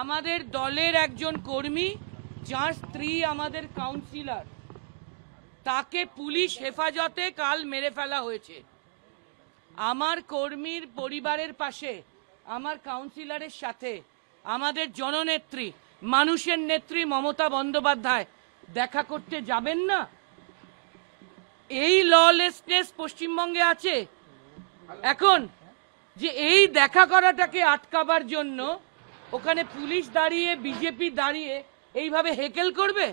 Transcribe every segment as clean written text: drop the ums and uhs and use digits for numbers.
আমাদের দলের একজন কর্মী যার স্ত্রী আমাদের কাউন্সিলর, তাকে পুলিশ হেফাজতে কাল মেরে ফেলা হয়েছে। আমার কর্মীর পরিবারের পাশে আমার কাউন্সিলরের সাথে আমাদের জননেত্রী, মানুষের নেত্রী মমতা বন্দ্যোপাধ্যায় দেখা করতে যাবেন না? এই ললেসনেস পশ্চিমবঙ্গে আছে এখন, যে এই দেখা করাটাকে আটকাবার জন্য ওখানে পুলিশ দাঁড়িয়ে, বিজেপি দাঁড়িয়ে এইভাবে হেকেল করবে,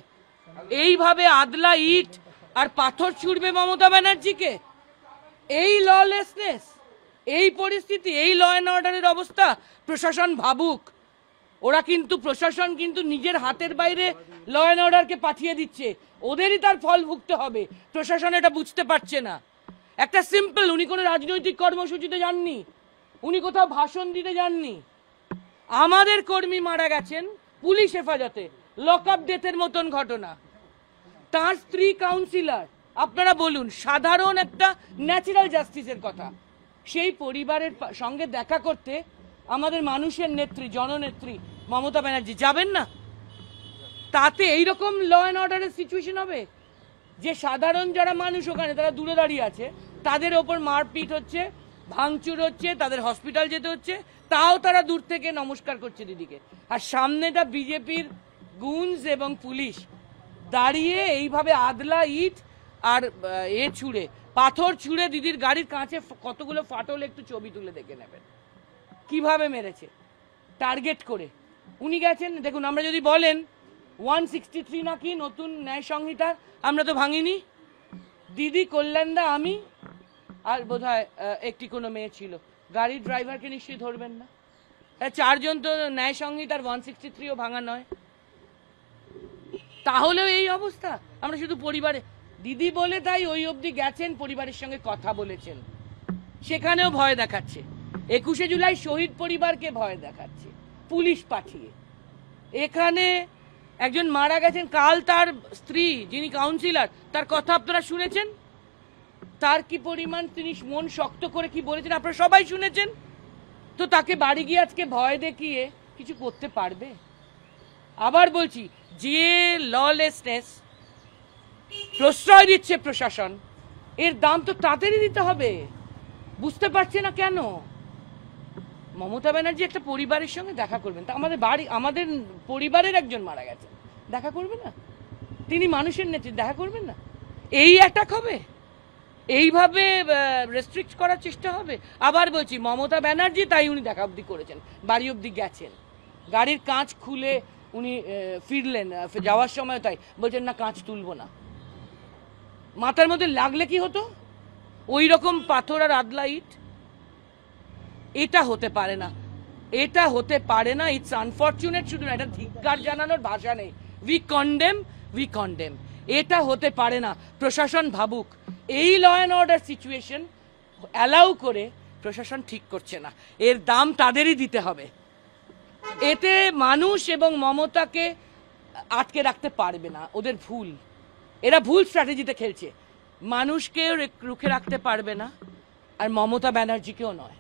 এইভাবে আদলা ইট আর পাথর ছুড়বে মমতা ব্যানার্জিকে। এই ললেসনেস, এই পরিস্থিতি, এই ল অ্যান্ড অর্ডারের অবস্থা, প্রশাসন ভাবুক। ওরা কিন্তু, প্রশাসন কিন্তু নিজের হাতের বাইরে ল অ্যান্ড অর্ডারকে পাঠিয়ে দিচ্ছে, ওদেরই তার ফল ভুগতে হবে। প্রশাসন এটা বুঝতে পারছে না। একটা সিম্পল, উনি কোনো রাজনৈতিক কর্মসূচিতে যাননি, উনি কোথাও ভাষণ দিতে যাননি। আমাদের কর্মী মারা গেছেন পুলিশ হেফাজতে, লক আপ ডেথের মতন ঘটনা। তার স্ত্রী কাউন্সিলর, আপনারা বলুন, সাধারণ একটা ন্যাচারাল জাস্টিসের কথা। সেই পরিবারের সঙ্গে দেখা করতে আমাদের মানুষের নেত্রী, জননেত্রী মমতা ব্যানার্জি যাবেন না? তাতে এইরকম ল অ্যান্ড অর্ডারের সিচুয়েশন হবে যে সাধারণ যারা মানুষ ওখানে, তারা দূরে দাঁড়িয়ে আছে, তাদের ওপর মারপিট হচ্ছে, ভাঙচুর হচ্ছে, তাদের হসপিটাল যেতে হচ্ছে, তাও তারা দূর থেকে নমস্কার করছে দিদিকে। আর সামনেটা বিজেপির গুন্স এবং পুলিশ দাঁড়িয়ে এইভাবে আদলা ইট আর ছুঁড়ে, পাথর ছুঁড়ে দিদির গাড়ির কাঁচে কতগুলো ফাটল, একটু ছবি তুলে দেখে নেবেন কিভাবে মেরেছে টার্গেট করে। উনি গেছেন, দেখুন, আমরা যদি বলেন 163 নাকি নতুন ন্যায় সংহিতার, আমরা তো ভাঙিনি। দিদি, কল্যাণদা, আমি আর বোধহয় একটি কোনো মেয়ে ছিল। গাড়ির ড্রাইভারকে নিশ্চয়ই ধরবেন না? 4 জন তো ন্যায় সংহিতার 163ও ভাঙা নয়। তাহলেও এই অবস্থা। আমরা শুধু পরিবারে, দিদি বলে তাই ওই অবধি গেছেন, পরিবারের সঙ্গে কথা বলেছেন, সেখানেও ভয় দেখাচ্ছে। 21শে জুলাই শহীদ পরিবারকে ভয় দেখাচ্ছে পুলিশ পাঠিয়ে। এখানে একজন মারা গেছেন, কাল তার স্ত্রী যিনি কাউন্সিলর, তার কথা আপনারা শুনেছেন, তার কি পরিমাণ তিনি মন শক্ত করে কি বলেছেন আপনারা সবাই শুনেছেন। তো তাকে বাড়ি গিয়ে আজকে ভয় দেখিয়ে কিছু করতে পারবে? আবার বলছি, যে ললেসনেস প্রশ্রয় দিচ্ছে প্রশাসন, এর দাম তো তাদেরই দিতে হবে। বুঝতে পারছে না কেন? মমতা ব্যানার্জি একটা পরিবারের সঙ্গে দেখা করবেন, তা আমাদের বাড়ি, আমাদের পরিবারের একজন মারা গেছে, দেখা করবে না? তিনি মানুষের নেত্রী, দেখা করবেন না? এই অ্যাটাক হবে, এইভাবে রেস্ট্রিক্ট করার চেষ্টা হবে। আবার বলছি, মমতা ব্যানার্জি তাই উনি দেখা অবধি করেছেন, বাড়ি অবধি গেছেন, গাড়ির কাঁচ খুলে উনি ফিরলেন, যাওয়ার সময় তাই বলছেন না কাঁচ তুলবো না। মাথার মধ্যে লাগলে কি হতো? ওই রকম পাথর আর আদলা ইট। এটা হতে পারে না, এটা হতে পারে না। ইটস আনফরচুনেট, শুধু এটা ধিক্কার জানানোর ভাষা নেই। We condemn. এটা হতে পারে না। প্রশাসন ভাবুক। এই law and order situation allow করে প্রশাসন ঠিক করছে না, এর দাম তাদেরই দিতে হবে। এতে মানুষ এবং মমতাকে আটকে রাখতে পারবে না, ওদের ভুল। এরা ভুল স্ট্র্যাটেজিতে খেলছে। মানুষকেও রুখে রাখতে পারবে না, আর মমতা ব্যানার্জিকেও নয়।